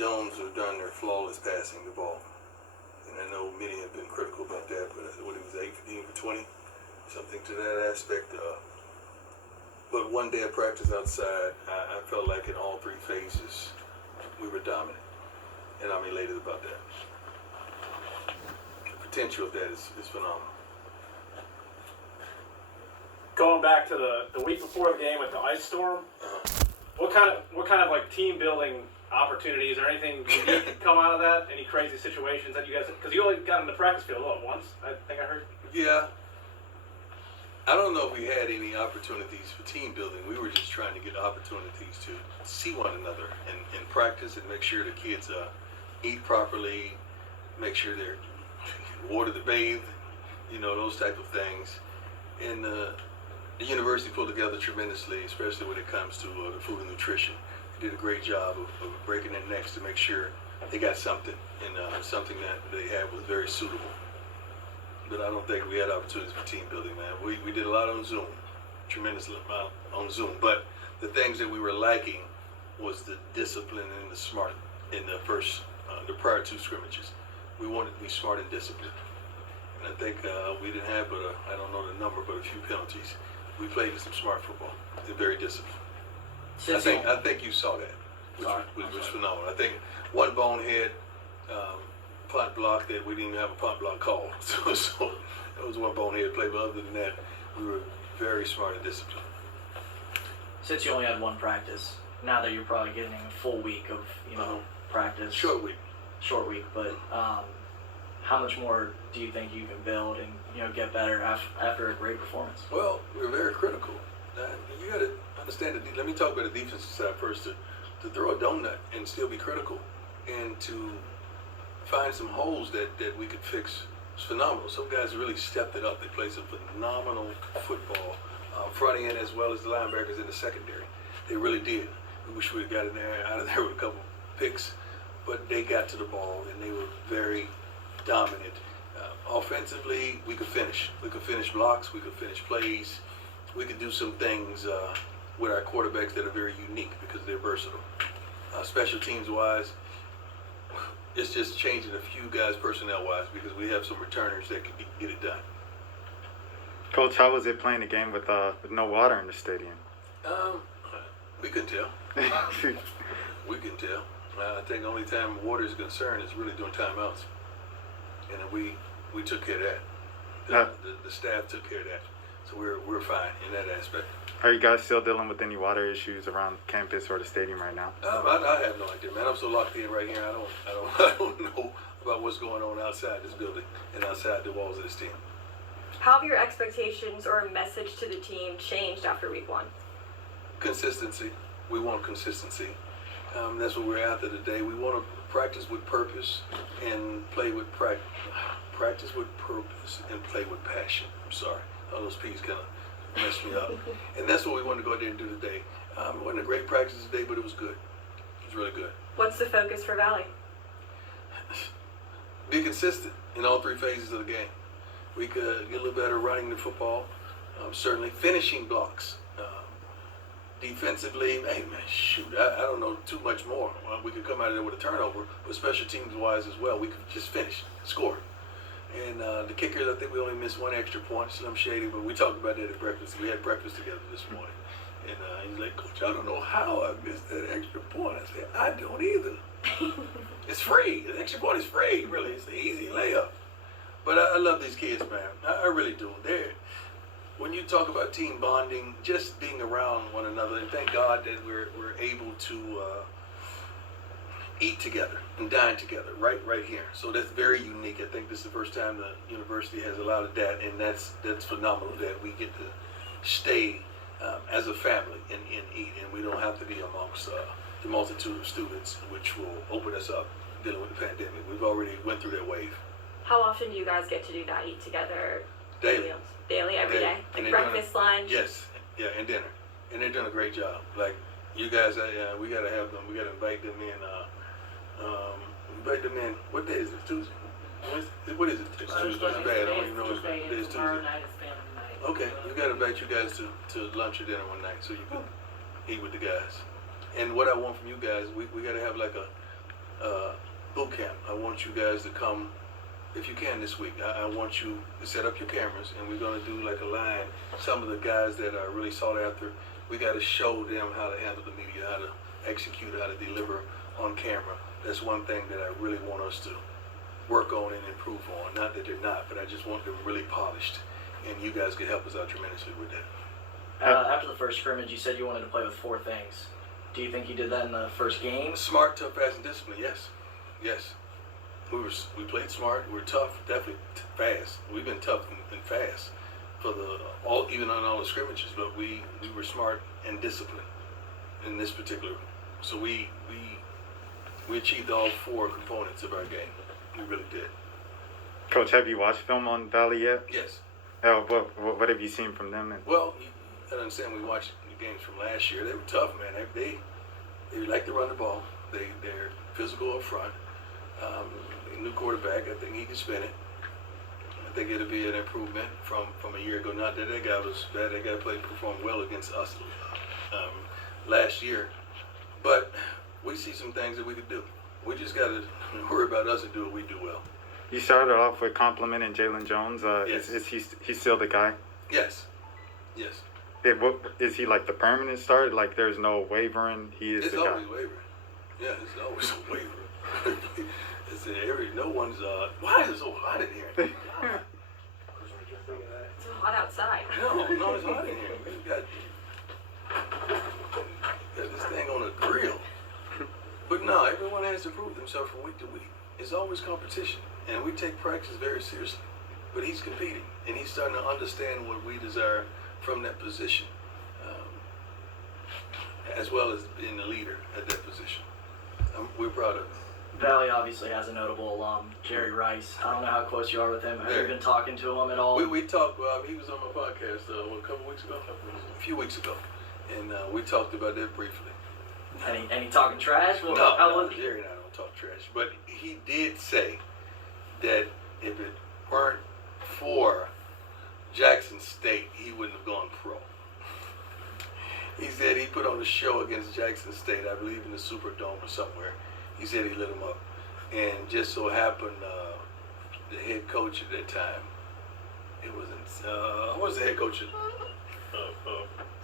Jones have done their flawless passing the ball. And I know many have been critical about that, but what it was 8 for 20, something to that aspect. But one day of practice outside, I felt like in all three phases we were dominant, and I'm elated about that. The potential of that is phenomenal. Going back to the week before the game with the ice storm, what kind of like team building opportunities or anything unique come out of that? Any crazy situations that you guys, because you only got in the practice field once, I think I heard. Yeah. I don't know if we had any opportunities for team building. We were just trying to get opportunities to see one another and practice and make sure the kids eat properly, make sure they're water to bathe, those type of things. And the university pulled together tremendously, especially when it comes to the food and nutrition. They did a great job of breaking their necks to make sure they got something, and something that they had was very suitable. But I don't think we had opportunities for team building, man. We did a lot on Zoom, tremendous amount on Zoom. But the things that we were lacking was the discipline and the smart in the prior two scrimmages. We wanted to be smart and disciplined. And I think we didn't have I don't know the number, but a few penalties. We played some smart football. They're very disciplined. I think you saw that, which was phenomenal. I think one bonehead punt block that we didn't even have a punt block call. So that was one bonehead play, but other than that, we were very smart and disciplined. Since you only had one practice, now that you're probably getting a full week of practice, Short week. but how much more do you think you can build and get better after a great performance? Well, we're very critical. You got to understand let me talk about the defensive side first. To throw a donut and still be critical, and to find some holes that we could fix is phenomenal. Some guys really stepped it up. They played some phenomenal football, front end as well as the linebackers in the secondary. They really did. We wish we had gotten out of there with a couple picks, but they got to the ball and they were very dominant. Offensively, we could finish. We could finish blocks. We could finish plays. We could do some things with our quarterbacks that are very unique because they're versatile. Special teams wise, it's just changing a few guys personnel wise because we have some returners that can get it done. Coach, how was it playing a game with no water in the stadium? We can tell. We can tell. I think the only time water is concerned is really during timeouts, and we took care of that. The staff took care of that, so we're fine in that aspect. Are you guys still dealing with any water issues around campus or the stadium right now? I have no idea, man. I'm so locked in right here. I don't know about what's going on outside this building and outside the walls of this team. How have your expectations or message to the team changed after week 1? Consistency. We want consistency. That's what we're after today. We want to practice with purpose and play with practice with purpose and play with passion. I'm sorry. All those P's kind of messed me up. And that's what we wanted to go out there and do today. It wasn't a great practice today, but it was good. It was really good. What's the focus for Valley? Be consistent in all 3 phases of the game. We could get a little better running the football. Certainly finishing blocks. Defensively, hey man, shoot, I don't know too much more. We could come out of there with a turnover, but special teams wise as well, we could just finish, score. And the kickers, I think we only missed 1 extra point, Slim Shady, but we talked about that at breakfast. We had breakfast together this morning. And he's like, Coach, I don't know how I missed that extra point. I said, I don't either. It's free. The extra point is free, really. It's an easy layup. But I love these kids, man. I really do. When you talk about team bonding, just being around one another, and thank God that we're able to eat together and dine together right here. So that's very unique. I think this is the first time the university has allowed that, and that's phenomenal that we get to stay as a family and eat, and we don't have to be amongst the multitude of students, which will open us up dealing with the pandemic. We've already went through that wave. How often do you guys get to do that? Eat together? Daily. Daily, every day? And Like breakfast, lunch? Yes, yeah, and dinner. And they're doing a great job. Like, you guys, we got to have them, we got to invite them in. What day is it? Tuesday? Wednesday? What is it? It's Tuesday. It's bad. I don't even know what it is. Tomorrow Tuesday. night is family night. Okay, we got to invite you guys to lunch or dinner one night so you can eat with the guys. And what I want from you guys, we got to have like a boot camp. I want you guys to come, if you can this week. I want you to set up your cameras, and we're going to do like a line. Some of the guys that are really sought after, we got to show them how to handle the media, how to execute, how to deliver on camera. That's one thing that I really want us to work on and improve on. Not that they're not, but I just want them really polished, and you guys can help us out tremendously with that. After the first scrimmage, you said you wanted to play with 4 things. Do you think you did that in the first game? Smart, tough, fast, and disciplined. Yes. We played smart. We're tough, definitely fast. We've been tough and fast for even on all the scrimmages, but we were smart and disciplined in this particular. So we achieved all 4 components of our game. We really did. Coach, have you watched film on Valley yet? Yes. What have you seen from them? Well, I understand we watched the games from last year. They were tough, man. They like to run the ball. They're physical up front. New quarterback, I think he can spin it. I think it'll be an improvement from a year ago. Not that guy was bad. That guy performed well against us last year. But we see some things that we could do. We just got to worry about us and do what we do well. You started off with complimenting Jalen Jones. Yes. Is he still the guy? Yes. Is he like the permanent start? Like there's no wavering? He is It's the guy. always wavering. Yeah, it's always a wavering. It's in every No one's. Why is it so hot in here? God. It's hot outside. No, it's hot in here. We got this thing on a grill. But no, everyone has to prove themselves from week to week. It's always competition, and we take practice very seriously. But he's competing, and he's starting to understand what we desire from that position, as well as being the leader at that position. We're proud of him. Valley obviously has a notable alum, Jerry Rice. I don't know how close you are with him. Have you been talking to him at all? We talked. He was on my podcast a couple weeks ago. A few weeks ago, and we talked about that briefly. Any talking trash? Well, No, Jerry and I don't talk trash. But he did say that if it weren't for Jackson State, he wouldn't have gone pro. He said he put on a show against Jackson State, I believe in the Superdome or somewhere. He said he lit him up. And just so happened, the head coach at that time, it was the head coach of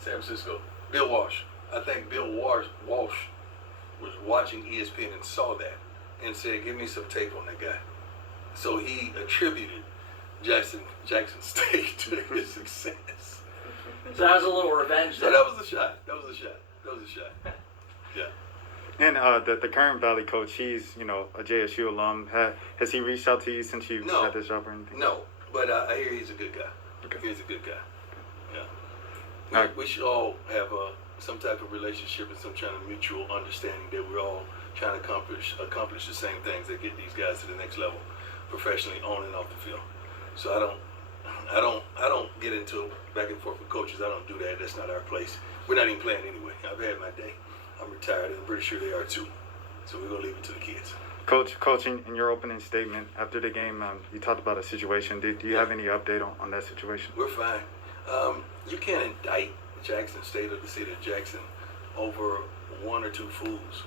San Francisco, Bill Walsh. I think Bill Walsh was watching ESPN and saw that and said, give me some tape on that guy. So he attributed Jackson State to his success. So that was a little revenge. So that was a shot. Yeah. And the current Valley coach, he's a JSU alum. Has he reached out to you since you had this job or anything? No, but I hear he's a good guy. Okay. He's a good guy. Yeah. We should all have some type of relationship and some kind of mutual understanding that we're all trying to accomplish the same things that get these guys to the next level, professionally, on and off the field. So I don't get into back and forth with coaches. I don't do that. That's not our place. We're not even playing anyway. I've had my day. I'm retired, and I'm pretty sure they are too. So we're gonna leave it to the kids. Coach, in your opening statement after the game, you talked about a situation. Do you have any update on that situation? We're fine. You can't indict Jackson State or the city of Jackson over one or two fools.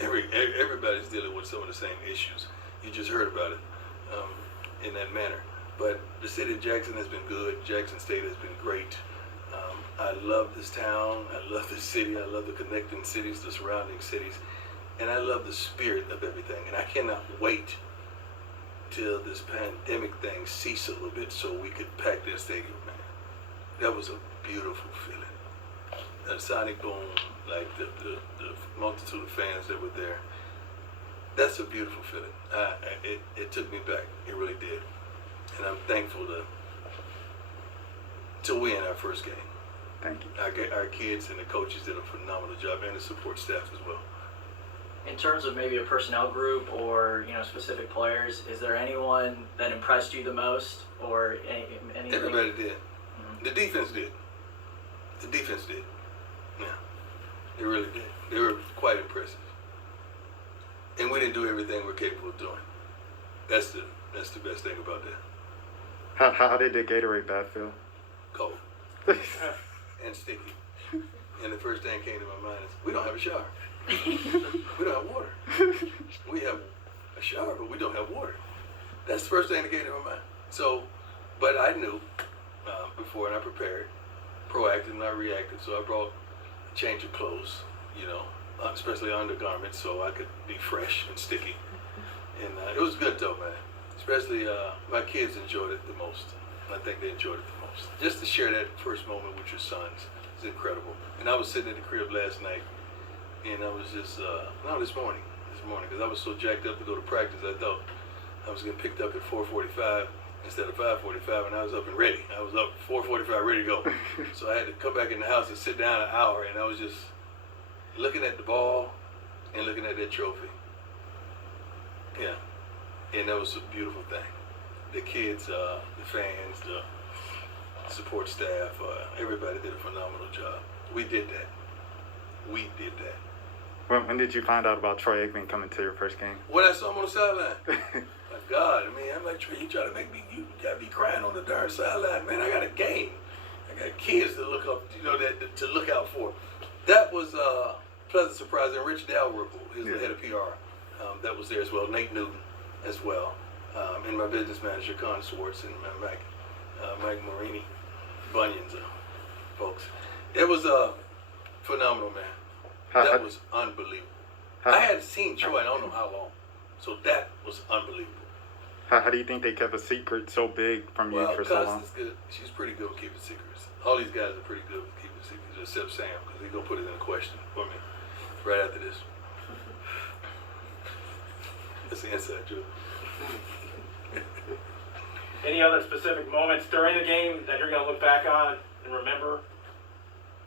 Everybody's dealing with some of the same issues. You just heard about it in that manner. But the city of Jackson has been good. Jackson State has been great. I love this town. I love this city. I love the connecting cities, the surrounding cities. And I love the spirit of everything. And I cannot wait till this pandemic thing ceases a little bit so we could pack that stadium, man. That was a beautiful feeling. That sonic boom, like the multitude of fans that were there. That's a beautiful feeling. It took me back. It really did. And I'm thankful to win our first game. Thank you. Our kids and the coaches did a phenomenal job, and the support staff as well. In terms of maybe a personnel group or specific players, is there anyone that impressed you the most, or anything? Everybody did. Mm-hmm. The defense did. Yeah, they really did. They were quite impressive, and we didn't do everything we're capable of doing. That's the best thing about that. How did the Gatorade bath feel? Cold and sticky. And the first thing that came to my mind is, we don't have a shower. We don't have water. We have a shower, but we don't have water. That's the first thing that came to my mind. So, but I knew before, and I prepared, proactive, not reactive. So I brought a change of clothes, especially undergarments, so I could be fresh and sticky. And it was good though, man. Especially my kids enjoyed it the most. I think they enjoyed it the most. Just to share that first moment with your sons is incredible. And I was sitting at the crib last night, and I was just, this morning, because I was so jacked up to go to practice, I thought I was getting picked up at 4:45 instead of 5:45, and I was up and ready. I was up 4:45, ready to go. So I had to come back in the house and sit down an hour, and I was just looking at the ball and looking at that trophy. Yeah. And that was a beautiful thing. The kids, the fans, the support staff, everybody did a phenomenal job. We did that. When did you find out about Troy Aikman coming to your first game? When I saw him on the sideline. My God, I'm like, Troy, you try to make me, you got me crying on the darn sideline, man. I got a game. I got kids to look up, to look out for. That was a pleasant surprise. And Rich Dalrymple, who's the head of PR, that was there as well. Nate Newton as well. And my business manager, Con Swartz, and Mike Marini, Bunions, folks. It was phenomenal, man. That was unbelievable. I hadn't seen Troy in I don't know how long. So that was unbelievable. How do you think they kept a secret so big from you Well, for so long? Constance good. She's pretty good with keeping secrets. All these guys are pretty good with keeping secrets, except Sam, because he's gonna put it in a question for me right after this. That's the inside joke. Any other specific moments during the game that you're gonna look back on and remember?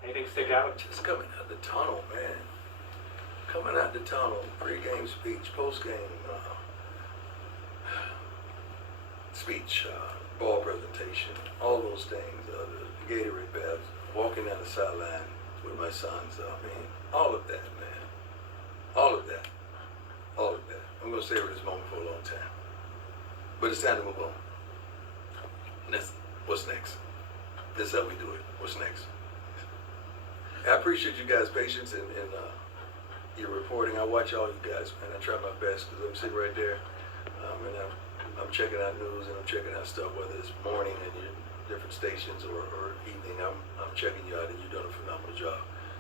Anything stick out? Just coming out the tunnel, man. Coming out the tunnel, pre-game speech, post-game speech, ball presentation, all those things, the Gatorade baths, walking down the sideline with my sons, all of that, man. All of that. All of that. I'm going to savor this moment for a long time. But it's time to move on. And that's what's next. That's how we do it. What's next? I appreciate you guys' patience and your reporting. I watch all you guys, man. I try my best because I'm sitting right there, and I'm checking out news and I'm checking out stuff, whether it's morning and your different stations or evening. I'm checking you out and you're doing a phenomenal job.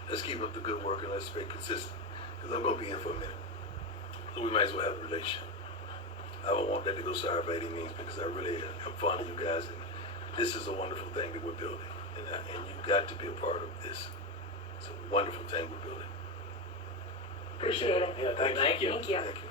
Let's keep up the good work and let's stay consistent because I'm gonna be here for a minute. So we might as well have a relationship. I don't want that to go sour by any means because I really am fond of you guys and this is a wonderful thing that we're building and you've got to be a part of this. It's a wonderful thing we're building. Appreciate it. Yeah, thank you. Thank you. Thank you. Thank you.